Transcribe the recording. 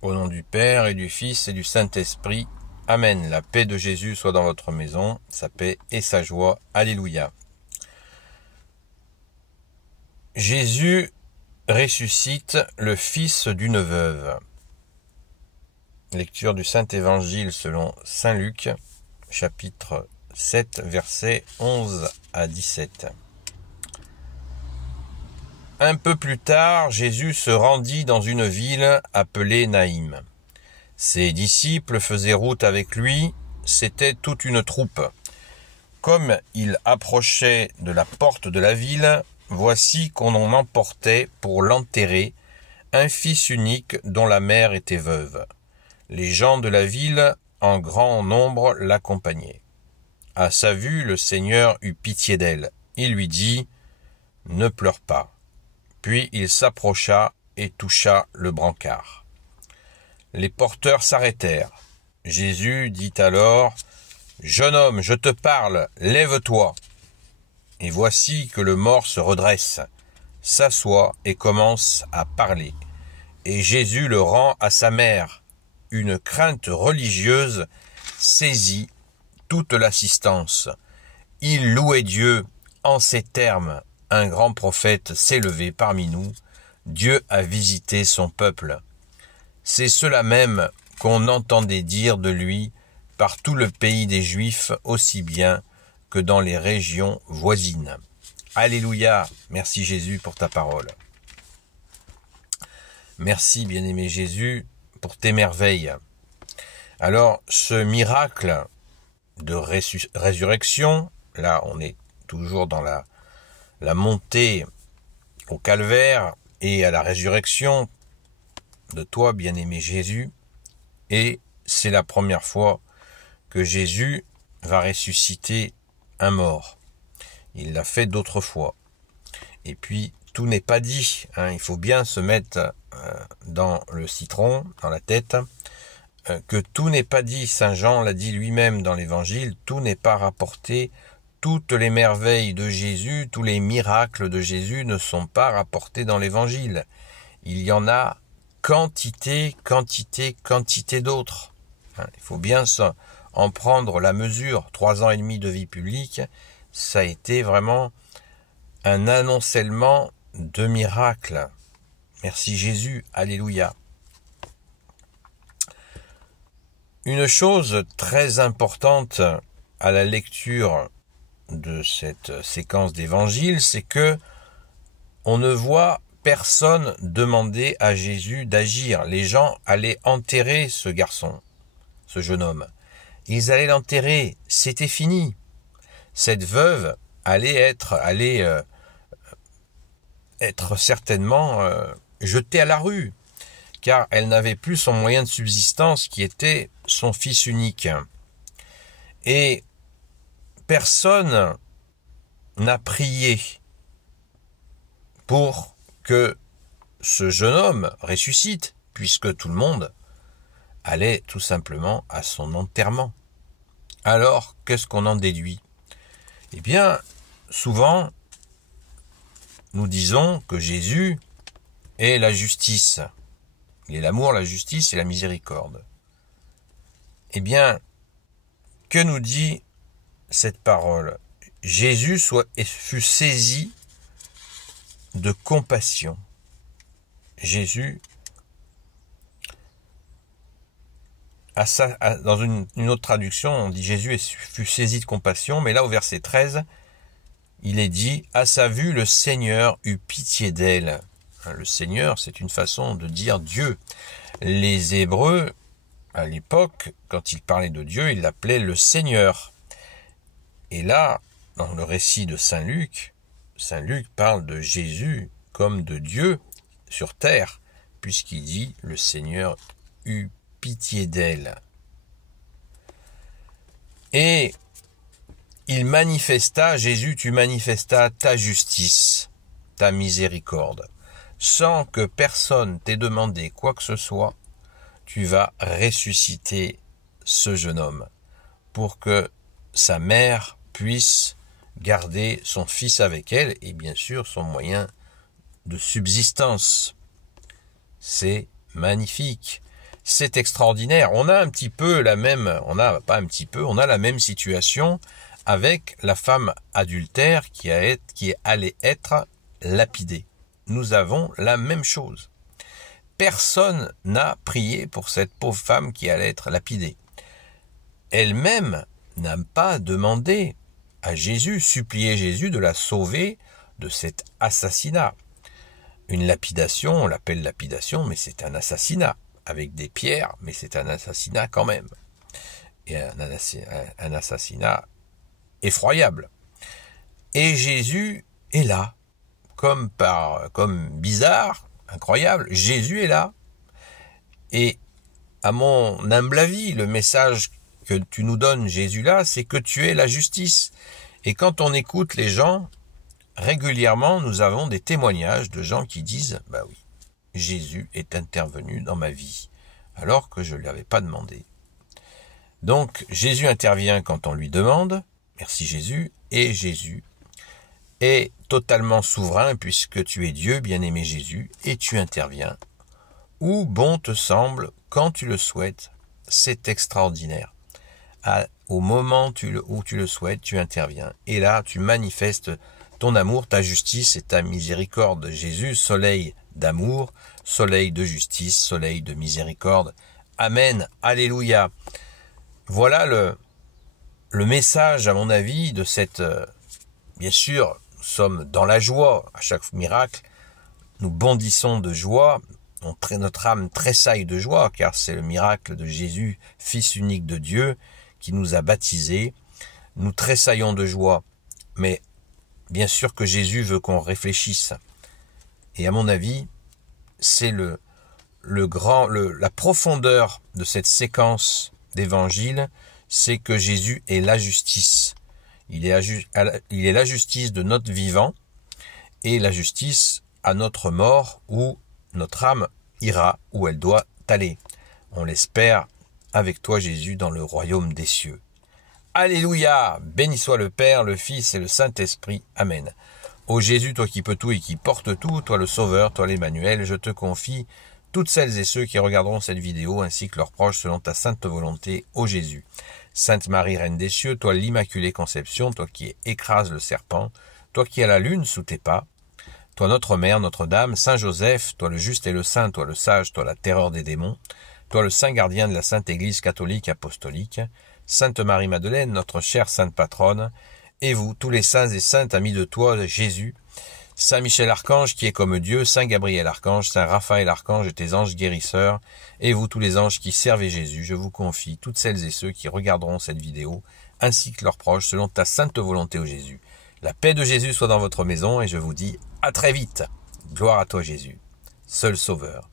Au nom du Père et du Fils et du Saint-Esprit. Amen. La paix de Jésus soit dans votre maison, sa paix et sa joie. Alléluia. Jésus ressuscite le fils d'une veuve. Lecture du Saint-Évangile selon Saint Luc, chapitre 7, versets 11 à 17. Un peu plus tard, Jésus se rendit dans une ville appelée Naïm. Ses disciples faisaient route avec lui, c'était toute une troupe. Comme il approchait de la porte de la ville, voici qu'on en emportait pour l'enterrer un fils unique dont la mère était veuve. Les gens de la ville, en grand nombre, l'accompagnaient. À sa vue, le Seigneur eut pitié d'elle. Il lui dit « Ne pleure pas ». Puis il s'approcha et toucha le brancard. Les porteurs s'arrêtèrent. Jésus dit alors « Jeune homme, je te parle, lève-toi ». Et voici que le mort se redresse, s'assoit et commence à parler. Et Jésus le rend à sa mère. Une crainte religieuse saisit toute l'assistance. Il louait Dieu en ces termes. Un grand prophète s'est levé parmi nous. Dieu a visité son peuple. C'est cela même qu'on entendait dire de lui par tout le pays des Juifs, aussi bien que dans les régions voisines. Alléluia, merci Jésus pour ta parole. Merci bien-aimé Jésus pour tes merveilles. Alors, ce miracle de résurrection, là on est toujours dans la montée au calvaire et à la résurrection de toi, bien-aimé Jésus, et c'est la première fois que Jésus va ressusciter un mort. Il l'a fait d'autres fois. Et puis, tout n'est pas dit, hein. Il faut bien se mettre dans le citron, dans la tête, que tout n'est pas dit. Saint Jean l'a dit lui-même dans l'Évangile, tout n'est pas rapporté. Toutes les merveilles de Jésus, tous les miracles de Jésus ne sont pas rapportés dans l'Évangile. Il y en a quantité d'autres. Il faut bien en prendre la mesure. 3 ans et demi de vie publique, ça a été vraiment un amoncellement de miracles. Merci Jésus, alléluia. Une chose très importante à la lecture de cette séquence d'évangile, c'est que on ne voit personne demander à Jésus d'agir. Les gens allaient enterrer ce garçon, ce jeune homme. Ils allaient l'enterrer, c'était fini. Cette veuve allait être certainement jetée à la rue, car elle n'avait plus son moyen de subsistance qui était son fils unique. Et personne n'a prié pour que ce jeune homme ressuscite, puisque tout le monde allait tout simplement à son enterrement. Alors, qu'est-ce qu'on en déduit? Eh bien, souvent, nous disons que Jésus est la justice. Il est l'amour, la justice et la miséricorde. Eh bien, que nous dit cette parole? Jésus fut saisi de compassion. Jésus, dans une autre traduction, on dit Jésus fut saisi de compassion, mais là au verset 13, il est dit « À sa vue, le Seigneur eut pitié d'elle ». Le Seigneur, c'est une façon de dire Dieu. Les Hébreux, à l'époque, quand ils parlaient de Dieu, ils l'appelaient le Seigneur. Et là, dans le récit de Saint Luc parle de Jésus comme de Dieu sur terre, puisqu'il dit « Le Seigneur eut pitié d'elle ». Et Jésus, tu manifestas ta justice, ta miséricorde. Sans que personne t'ait demandé quoi que ce soit, tu vas ressusciter ce jeune homme pour que sa mère puisse garder son fils avec elle et bien sûr son moyen de subsistance. C'est magnifique. C'est extraordinaire. On a un petit peu la même, on a pas un petit peu, on a la même situation avec la femme adultère qui allait être lapidée. Nous avons la même chose. Personne n'a prié pour cette pauvre femme qui allait être lapidée. Elle-même n'a pas demandé à Jésus, supplié Jésus de la sauver de cet assassinat. Une lapidation, on l'appelle lapidation, mais c'est un assassinat, avec des pierres, mais c'est un assassinat quand même. Et un assassinat effroyable. Et Jésus est là, comme bizarre, incroyable, Jésus est là. Et à mon humble avis, le message que tu nous donnes, Jésus là, c'est que tu es la justice. Et quand on écoute les gens, régulièrement, nous avons des témoignages de gens qui disent « Bah oui, Jésus est intervenu dans ma vie, alors que je ne lui avais pas demandé. » Donc, Jésus intervient quand on lui demande, merci Jésus, et Jésus est totalement souverain puisque tu es Dieu, bien-aimé Jésus, et tu interviens. Où bon te semble, quand tu le souhaites, c'est extraordinaire. Au moment où tu le souhaites, tu interviens. Et là, tu manifestes ton amour, ta justice et ta miséricorde. Jésus, soleil d'amour, soleil de justice, soleil de miséricorde. Amen, alléluia. Voilà le message, à mon avis, de cette... bien sûr, nous sommes dans la joie. À chaque miracle, nous bondissons de joie. Notre âme tressaille de joie, car c'est le miracle de Jésus, Fils unique de Dieu, qui nous a baptisés. Nous tressaillons de joie. Mais bien sûr que Jésus veut qu'on réfléchisse. Et à mon avis, c'est la profondeur de cette séquence d'évangile, c'est que Jésus est la justice. Il est la justice de notre vivant et la justice à notre mort où notre âme ira où elle doit aller. On l'espère avec toi, Jésus, dans le royaume des cieux. Alléluia! Béni soit le Père, le Fils et le Saint-Esprit. Amen. Ô Jésus, toi qui peux tout et qui portes tout, toi le Sauveur, toi l'Emmanuel, je te confie toutes celles et ceux qui regarderont cette vidéo ainsi que leurs proches selon ta sainte volonté, ô Jésus. Sainte Marie, Reine des cieux, toi l'Immaculée Conception, toi qui écrases le serpent, toi qui as la lune sous tes pas, toi notre Mère, Notre-Dame, Saint Joseph, toi le juste et le saint, toi le sage, toi la terreur des démons, toi le saint gardien de la Sainte Église catholique apostolique, Sainte Marie-Madeleine, notre chère sainte patronne, et vous, tous les saints et saintes amis de toi, Jésus, Saint Michel Archange qui est comme Dieu, Saint Gabriel Archange, Saint Raphaël Archange et tes anges guérisseurs, et vous tous les anges qui servez Jésus, je vous confie toutes celles et ceux qui regarderont cette vidéo, ainsi que leurs proches, selon ta sainte volonté, ô Jésus. La paix de Jésus soit dans votre maison, et je vous dis à très vite. Gloire à toi Jésus, seul Sauveur.